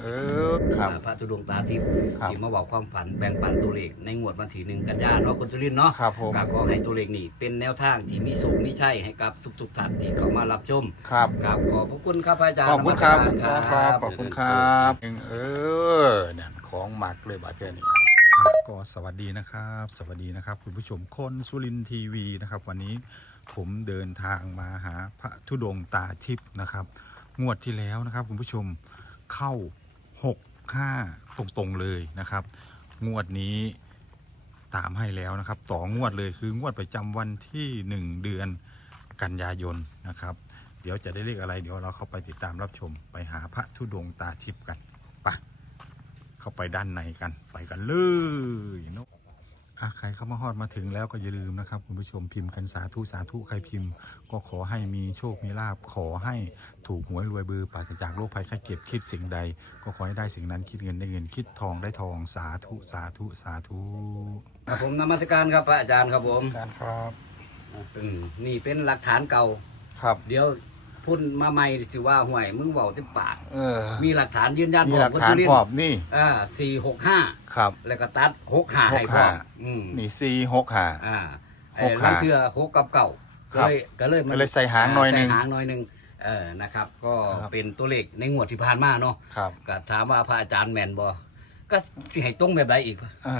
เออครับ พระธุดงค์ตาทิพย์ครับที่มาบอกความฝันแบ่งปันตัวเลขในงวดวันที่หนึ่งกันยายนเนาะคนสุรินทร์เนาะครับผม ก็ขอให้ตัวเลขนี่เป็นแนวทางที่มีสูงมีใช่ให้กับทุกๆท่านที่เข้ามารับชมครับ ครับขอบพระคุณครับอาจารย์ขอบคุณครับนคุมัณสพ่อการครับ ขอบคุณครับเออนั่นของหมักเลยบาดเจ็บนี่อะก็สวัสดีนะครับ สวัสดีนะครับ คุณผู้ชมคนสุรินทร์ทีวีนะครับ วันนี้ผมเดินทางมาหาพระธุดงค์ตาทิพย์นะครับ งวดที่แล้วนะครับ คุณผู้ชม เข้า 6 5 ตรงๆเลยนะครับ งวดนี้ตามให้แล้วนะครับต่องวดเลยคืองวดประจำวันที่ 1 เดือนกันยายนนะครับ เดี๋ยวจะได้เลขอะไร เดี๋ยวเราเข้าไปติดตามรับชมไปหาพระธุดงตาชิปกันไปะเข้าไปด้านในกันไปกันเลยเนอะ อะใครเข้ามาฮอดมาถึงแล้วก็อย่าลืมนะครับ คุณผู้ชมพิมพ์กันสาธุสาธุใครพิมพ์ ก็ขอให้มีโชคมีลาบขอให้ถูกหวยรวยเบือปราศจากโรคภัยไข้เจ็บคิดสิ่งใด ก็ขอให้ได้สิ่งนั้นคิดเงินได้เงินคิดทองได้ทองสาธุสาธุสาธุครับผมนมัสการครับพระอาจารย์ครับผมการครับอืมนี่เป็นหลักฐานเก่า ครับ เดี๋ยว พุ่นมาใหม่สิว่าห่วยมึงเบาเต็มปาก เออมีหลักฐานยืนยันมีหลักคนฐานสุรินพทร้อร์มนี่อ่าสี่หกห้าครับ แล้วก็ตัดหกห้าให้พร้อมหกห้าอืมนี่ซีหกหาอ่าหไอ้กลัห้างเทือหกกับเก่าครัก็บเลยก็เลยมันก็เลยใส่หางหน่อยหนึ่งใส่หางหน่อยหนึ่งเออนะครับ ก็ครับเป็นตัวเลขในงวดที่ผ่านมาเนาะครับก็ถามว่าพระอาจารย์แมนบ่ ก็สิให้ตรงแบบใดอีกอ่า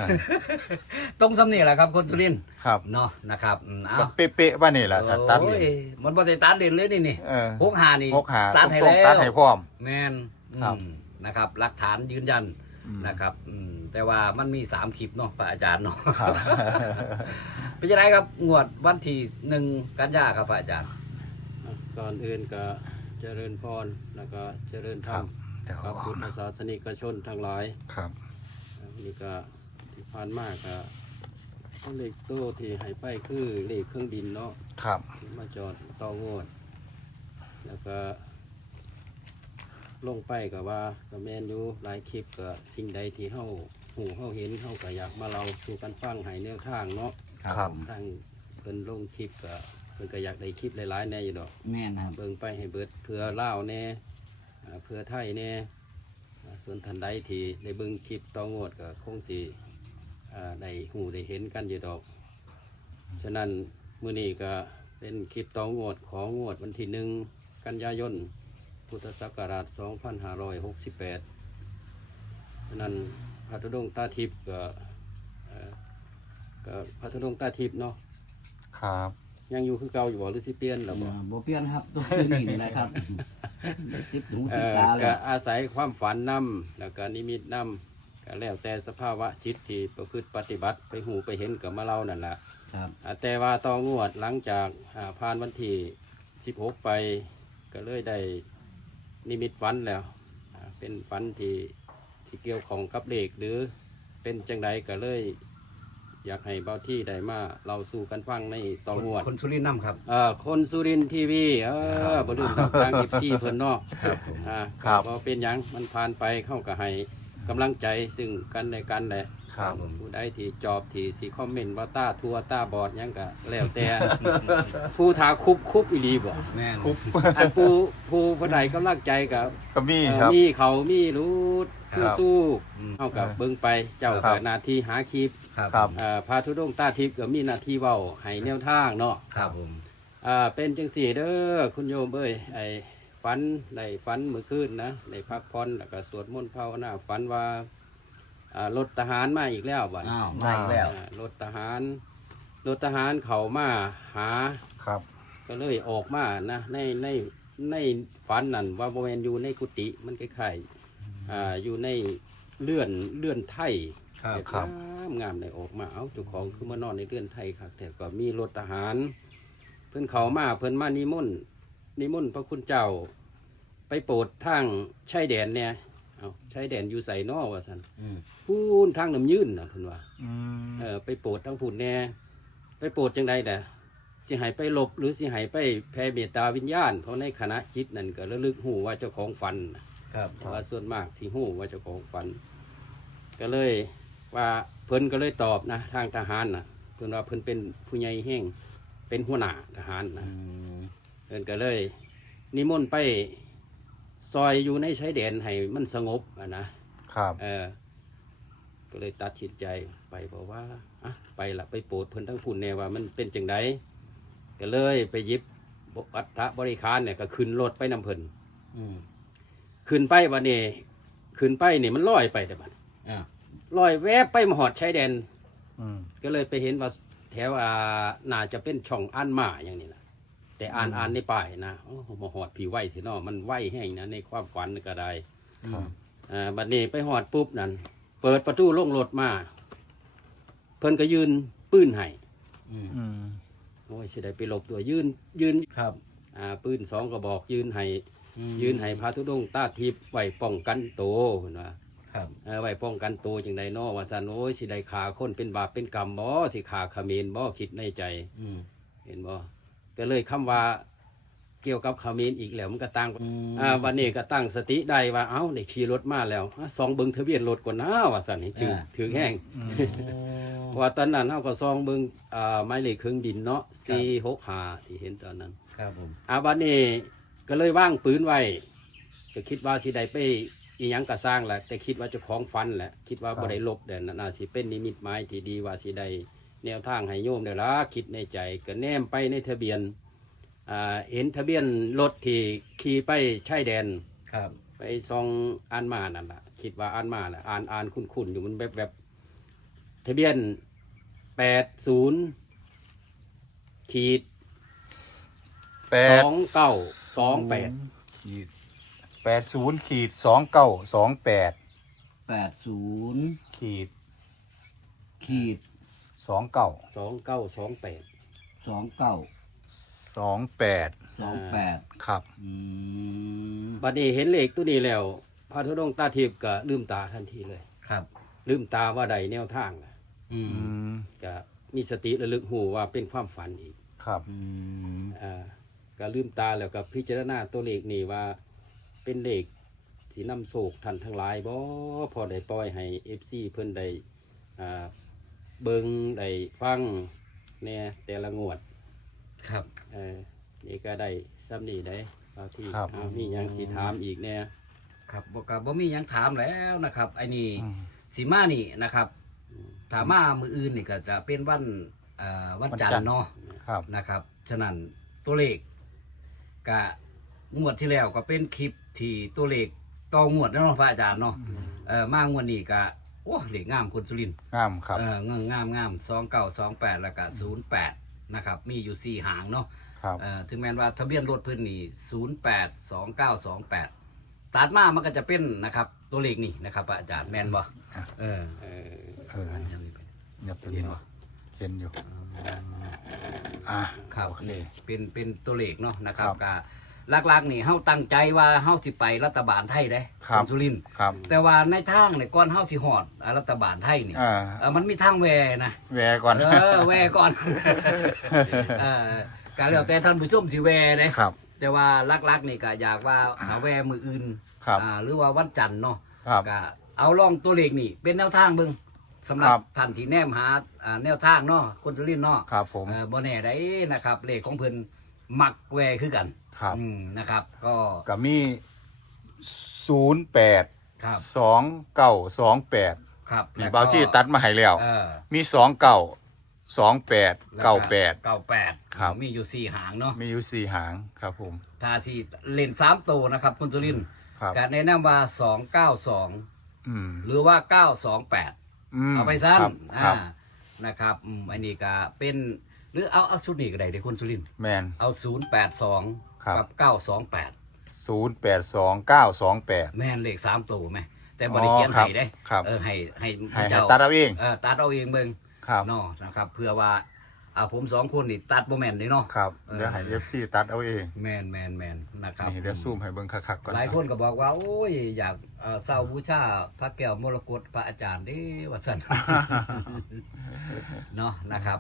ตรงสำนี่แหละครับคนสุรินทร์ครับเนาะนะครับอืมเอาก็เป๊ะๆว่านี่แหละถ้าตัดโอ้เลยยมันบ่ได้ตัดเด่นเลยนี่นี่เออ หกหานี่หกหาตัดตให้รงแล้วๆตัดให้พร้อม แมนอืมครับ นะครับหลักฐานยืนยันอืมนะครับอืมแต่ว่ามันมีสามคลิปเนาะพระอาจารย์เนาะครับ เป็นยังไงครับงวดวันที่หนึ่งกันยาครับพระอาจารย์ ก่อนอื่นก็เจริญพรแล้วก็เจริญธรรม เดี๋ยวกับพุทธศาสนิกชนทั้งหลายครับนี่ก็ที่ผ่านมากก็เลขโต้ที่ให้ไปคือเลขเครื่องบินเนาะครับที่มาจอดต่องวด แล้วก็ ลงไปกับว่าก็แมนอยู่หลายคลิปก็สิ่งใดที่เฮาหูเฮาเห็นเฮาก็อยากมาเราสู่กันฟังให้แนวทางเนาะครับทางเพิ่นลงคลิปก็เพิ่นก็อยากได้คลิปหลายๆแน่อยู่ดอกแม่นะครับเบิ่งไปให้เบิดเพื่อเล่าวแน่อ่า เพื่อไทยแน่อ่าส่วนทันใดที่ได้เบิ่งคลิปต่องวดก็คงสิอ่าได้หูได้เห็นกันอยู่ดอก ฉะนั้นมื้อนี้ก็เป็นคลิปต่องวดของงวดวันที่หนึ่งกันยายน พุทธศักราช 2568 ฉะนั้นพระธุดงค์ตาทิพย์ก็ก็พระธุดงค์ตาทิพย์เนาะ ครับ ยังอยู่คือเก่าอยู่บ่หรือสิเปลี่ยนแล้วบ่โบเปลี่ยนครับตัวซื้อนี่นี่แหละครับติดหูเอ่ติดอตาเลก็ยอาศัยความฝันนำแล้วก็นิมิตนำก็แล้วแต่สภาวะจิตที่ประพฤติปฏิบัติไปหูไปเห็นกับมาเล่านั่นแหละครับอ่าแต่ว่าต่องวดหลังจากอ่าผ่านวันที่ 16 ไปก็เลยได้นิมิตฝันแล้วอ่าเป็นฝันที่ที่เกี่ยวของกับเลขหรือเป็นจังใดก็เลย อยากให้เบาที่ได้มาเราสู่กันฟังในต่องวดคนสุรินทร์นํครับ เอ่อคนสุรินทร์ทีวี เออบลืมทางทางอิฟซีเพิ่นเนาะครับผม อ่าครับ ก็เป็นหยังมันผ่านไปเข้ากับให้ กำลังใจซึ่งกันและกันแหละครับผู้ใดที่จอบที่สีคอมเมนต์ว่าตาทัวตาบอดหยังก็แล้วแต่ ผู้ทาคุบคุบอีหลีบ่แม่นคุบอันผู้ผู้ผู้ใดกำลังใจกับ ก็มีเอ่อครับมีเขามีรู้ครับสู้อืมๆเท่ากับเบิ่งไปเจ้าครักับบหนาทีหาคลิปครับครับอ่าพาทุดงค์ตาทิพย์ก็มีหนาทีเว้าให้แนวทางเนาะครับผม อ่าเป็นจังสี่เด้อคุณโยมเอ้ยไอ้ ฝันได้ฝันเมื่อคืนนะได้พักผ่อนแล้วก็สวดมนต์ภาวนาฝันว่าอ่ารถทหารมาอีกแล้วบัดอ้าวมาอีกแล้วอ่ารถทหาร รถทหารเขามาหา ครับ ก็เลยออกมานะในในในฝันนั่นว่าโมเมนอยู่ในกุฏิมันคล้ายๆอ่าอยู่ในเลื่อนเลื่อนไทยครับครับ งามงามเลยออกมาเอาเจ้าของคือมานอนในเรือนไทยครับแต่ก็มีรถทหาร เพิ่นเขามาเพิ่นมานิมนต์นิมนต์พระคุณเจ้า ไปโปรดทางชายแดนเนี่ยเอาชายแดนอยู่ใส่นอว่าสันอืม พูนทางน้ำยืนนะเพิ่นว่า อืมเออไปโปรดทางผุนแน่ไปโปรดจังใดแต่สิใหายไปหลบหรือสิใหายไปแผ่เมตตาวิญญาณเพราะในคณะจิตนั่นก็ระลึกหูว่าเจ้าของฝันน่ะ ครับแต่ว่าส่วนมากสีหูว่าเจ้าของฝัน ก็เลยว่าเพิ่นก็เลยตอบนะทางทหารนะเพิ่นว่าเพิ่นเป็นผู้ใหญ่แห่งเป็นหัวหน้าทหารอืนะมเพิ่นก็เลย นิมนต์ไปสซ อยอยู่ในชายแดนให้มันสงบอะนะครับ เออ ก็เลยตัดสินใจไปบอกว่าอะไปละไปโปรดเพิ่นทั้งพุ่นแน่ว่ามันเป็นจังไดก็เลยไปหยิบอัฐบริคารเนี่ยก็ขึ้นรถไปนำเพิ่นอืมขึ้นไปวันนี้ขึ้นไปนี่มันลอยไปแต่บัดอ่าลอยแวบไปมาหอดชายแดน อืมก็เลยไปเห็นว่าแถวอ่าน่าจะเป็นช่องอ่านมาอย่างนี้นะ แต่อ่านอ่านในป้ายนะโอ้มาหอดผีไหวสิเนาะมันไหวแห้งนะในความฝันก็ได้อืมอ่าบัดนี้ไปหอดปุ๊บนั่นเปิดประตูลงรถมา เพิ่นก็ยืนปืนให้อืมอืมโอ้ยสิได้ไปหลบตัวยืนยืน ครับอ่าปืนสองกระบอกยืนให้อืมยืนให้พระธุดงค์ตาทิพย์ไว้ป้องกันโตวเพิ่นว่าครับเอ่อไว้ป้องกันตัวจังไดเนาะว่าซั่นโอ้ยสิได้ขาคนเป็นบาปเป็นกรรมบ่สิขาเขมรบ่คิดในใจ อืมเห็นบ่ ก็เลยคำว่าเกี่ยวกับเขมรอีกแล้วมันก็ตั้งอืมอ่าวันนี้ก็ตั้งสติได้ว่าเอ้าได้ขี่รถมาแล้วอะซองเบิ่งทะเบียนรถก่อนนะว่าซั่นนี่ถึงถึงแห้งอืมเพราะว่าตอนนั้นเฮาก็ซองเบิ่งอ่าหมายเลขเครื่องบินเนาะ465ที่เห็นตอนนั้น ครับผมอ่าวันนี้ก็เลยว่างปืนไว้ก็คิดว่าสิได้ไปอีหยังก็สร้างแหละแต่คิดว่าเจะของฟันแหละคิดว่าบ่ได้ลบแต่น่าสิเป็นนิมิตหมายที่ดีว่าสิได้ แนวทางให้โยมเด้อละคิดในใจก็แนมไปในทะเบียนอ่าเห็นทะเบียนรถที่ขี่ไปชายแดน ครับ ไปซองอ่านมานั่นล่ะคิดว่าอ่านมาน่ะอ่านอ่านคุ้นๆอยู่มันแบบแบบทะเบียนแปดศูนย์ขีดแปดสองเก้าสองแปดขีดแปดศูนย์ขีดสองเก้าสองแปดแปดศูนย์ขีดขีด สองเก้าสองเก้าสองแปดสองเก้าสองแปดสองแปดครับอืมบัดนี้เห็นเลขตัวนี้แล้ว พระธุดงค์ตาทิพย์ก็ลืมตาทันทีเลย ครับ ลืมตาว่าใดแนวทางน่ะอืมอืมก็มีสติระลึกหูว่าเป็นความฝันอีก ครับอืมอ่าก็ลืมตาแล้วก็พิจารณาตัวเลขนี่ว่าเป็นเลขสีน้ำโศกท่านทั้งหลายบ่พอได้ปล่อยให้เอฟซีเพิ่นได้อ่า เบิงได้ฟังเนี่ยแต่ละงวดครับ เออนี่ก็ได้ซ้ำนี่ได้บางทีครับ อ้าวมีหยังสีถามอีกเนี่ยครับบอกกับบ่มีหยังถามแล้วนะครับไอ้นี่อืม สีมานี่นะครับถามมามืออื่นนี่ก็จะเป็นวันเอ่อวันจันทวันจันทร์ ร์เนาะครับ นะครับ ฉะนั้นตัวเลขกะงวดที่แล้วก็เป็นคลิปที่ตัวเลขต่องวดแล้วเนาะพระอาจารย์เนาะเออมางวดนี้ก็ โอ้เลขงามคนสุรินทร์งามครับเอองามงามงามสองเก้าสองแปดแล้วก็ศูนย์แปดนะครับ มีอยู่สี่หางเนาะครับเอ่อถึงแม้ว่าทะเบียนรถเพื้นนี่ศูนย์แปดสองเก้าสองแปดตัดมามันก็จะเป็นนะครับ ตัวเลขนี่นะครับพระอาจารย์แมนบ่เออเออเออเงียบตัวนี้วะเห็นอยู่อะครับโอเคนี่เป็นเป็นตัวเลขเนาะนะครับครับก็ หลักๆนี่เฮาตั้งใจว่าเฮาสิไปรัฐบาลไทยได้ครับณสุรินทร์ครับ แต่ว่าในทางเนี่ยก่อนเฮาสิฮอดอ่ารัฐบาลไทยนี่อ่า เออมันมีทางแวนะ แวร์ก่อน เออแวก่อนเออก็แล้วแต่ท่านผู้ชมสิแวเด้ครับ แต่ว่าลักๆนี่ก็อยากว่าถ้าแวมืออื่นครับ อ่าหรือว่าวันจันทร์เนาะครับ ก็เอาลองตัวเลขนี่ เป็นแนวทางเบิ่งสำหรัครับบ ท่านที่แนมหาอ่าแนวทางเนาะคนสุรินทร์เนาะครับผม เอ่อบ่แน่ได้นะครับเลขของเพิ่นมักแวคือกัน ครับ อืมนะครับ ก็ก็มีศูนย์แปดครับสองเก้าสองแปดครับนี่แล้วก็เบาที่ตัดมาให้แล้ว เออมีสองเก้าสองแปดแล้วเก้าแปด เก้าแปดครับ มีอยู่สี่หางเนาะมีอยู่สี่หางครับผมถ้าที่เล่นสามตัวนะครับ คุณสุรินทร์ครับก็แนะนำว่าสองเก้าสองอืมหรือว่าเก้าสองแปด มเอาไปสั้นครับคอ่ารับ นะครับอืมอันนี้ก็เป็นหรือเอาเอาชุดนี้ก็ได้เดี๋ยวคุณสุรินทร์แมนเอาศูนย์แปดสอง ครับกับ เก้าสองแปดศูนย์แปดสองเก้าสองแปด แม่นเลขสามตัวไหมแต่บริเขียนครัให้ได้ครับ เออให้ให้ให้ให้เจ้าตัดเอาเองเออตัดเอาเองเบิ่งครับเนาะนะครับ เพื่อว่าอ่าผมสองคนนี่ตัดโมแมนเลยเนาะ ครับเออ เดี๋ยวให้เอฟซีตัดเอาเองแมนแมนแมนนะครับ นี่เดี๋ยวซูมให้เบิ่งคักๆก่อนหลายคนก็บอกว่า โอ้ย อยากเอ่อเศร้าบูชาพระแก้วมรกตพระอาจารย์เด้ว่าซั่นเนาะนะครับ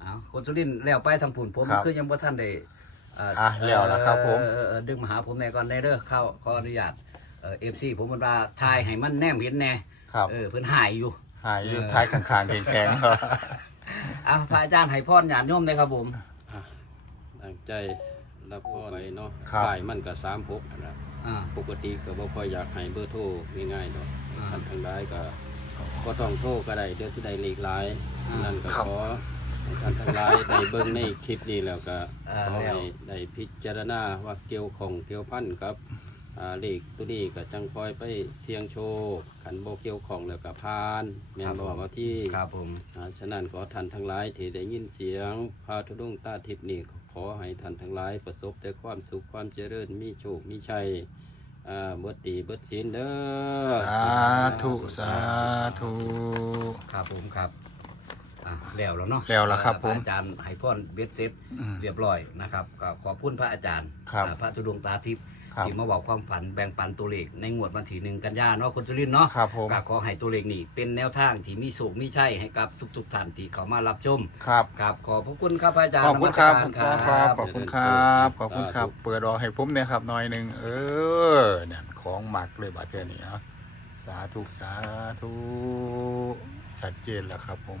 เอาคนสุรินทร์แล้วไปทำผุนผมครับคือยังบ่ท่านได้เอ่ออะแล้วล่ะครับผมเอ่อเอ่อดึงมาหาผมแน่ก่อนแน่เด้อเข้าขออนุญาตเอ่อฟซีผมมันว่าทายให้มันแนมเห็นแน่ครับเออเพิ่นหายอยู่หายอยู่เออท้ายข้างๆแข็งๆอะพระอาจารย์ให้พรญาติโยมได้ครับผมตั้งใจรับพ่อไปเนาะครับฝ่ายมันก็สามหกนะอ่าปกติก็บ่ค่อยอยากให้เบอร์โทรง่ายๆดอกอ่าท่านทั้งหลายก็ก็ต้องโทรก็ได้เดี๋ยวสิได้เลขหลายอ่านั่นก็ครับขอให้ ท่านทั้งหลายได้เบิ่งในคลิปนี้แล้วก็อ่าขอแล้วให้ได้พิจารณาว่าเกี่ยวของเกี่ยวพันกับอ่าเลขตัวนี้ก็จังคอยไปเสี่ยงโชคขันบ่เกี่ยวของแล้วก็พานแม่นบอกว่าที่ ครับผม อ่าฉะนั้นขอท่านทั้งหลายที่ได้ยินเสียงพาทุดงค์ตาทิพย์นี่ขอให้ท่านทั้งหลายประสบแต่ความสุขความเจริญมีโชคมีชัยอ่าเบิดดีเบิดศีลเด้อ สาธุ สาธุ ครับผมครับ อะแล้วแล้วเนาะแล้วล่ะครับผมพะอาจารย์ให้พรเบ็ดเสร็จอืม เรียบร้อยนะครับก็ขอบคุณพระอาจารย์ครับอ่าพระธุดงค์ตาทิพย์ครับ ที่มาบอกความฝันแบ่งปันตัวเลขในงวดวันที่หนึ่งกันยาเนาะคนสุรินทร์เนาะ ครับผมก็ขอให้ตัวเลขนี่เป็นแนวทางที่มีสุขมีชัยให้กับทุกๆท่านที่เขามารับชมครับ ครับขอบพระคุณครับพระอาจารย์ขอบคุณครับนมัสขอบกาครับ ขอบคุณครับ ขอบคุณครับ เปิดออกให้ผมเนี่ยครับหน่อยหนึ่งเออเนี่ยของหมักเลยบาดเทอนี้อะสาธุสาธุชัดเจนแล้วครับผม